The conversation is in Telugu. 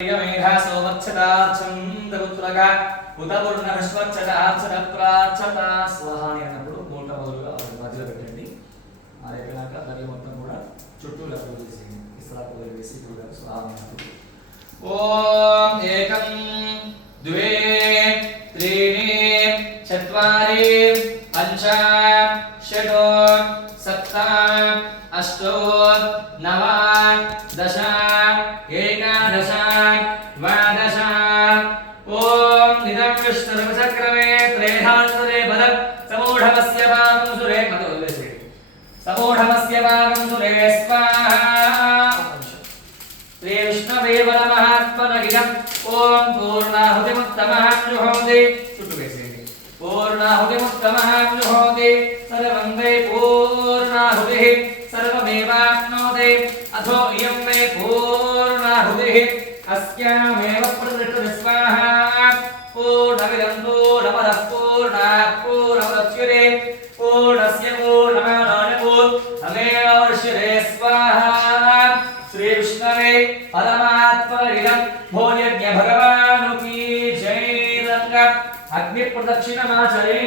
मेघा सोमच्छताचंदपुत्रगा ఉదవర్ణహస్వచ్చటాచరప్రాచత స్వాహ అన్నప్పుడు నోట మొదలుగా మధ్యలో పెట్టండి. అయిపోయాక దాన్ని మొత్తం కూడా చుట్టూ లెక్కలు చేసేయండి. ఇస్లాకు వేసి కూడా స్వాహ అన్నప్పుడు ఓం ఏకం ద్వే త్రీణి చత్వారి పంచ షట్ సప్త అష్ట నవ దశ ఏకాదశ ద్వాదశ ఓం నిదం విష్ణుర్వచక్రమే త్రేధాసురే పద సమూఢమస్య భాగం సురే మతోలేసి సమూఢమస్య భాగం సురే స్వాహా శ్రీ విష్ణవే పరమాత్మనగిరం ఓం పూర్ణాహుతిముత్తమః జుహోతి చుట్టూ వేసేయండి. పూర్ణాహుతిముత్తమః జుహోతి సర్వం వై పూర్ణాహుతిః సర్వమేవాప్నోతి అథో ఇయం వై పూర్ణాహుతిః అస్యామేవ ప్రతిష్ఠిత స్వాహా పూర్ణమిదం పూర్ణమదః పూర్ణాత్ పూర్ణముదచ్యతే పూర్ణస్య పూర్ణమాదాయ పూర్ణమేవావశిష్యతే స్వాహా శ్రీ విష్ణవే పరమాత్మనిదం భోజన్య భగవాను కీ జై రంగ అగ్ని ప్రదక్షిణమాచరే.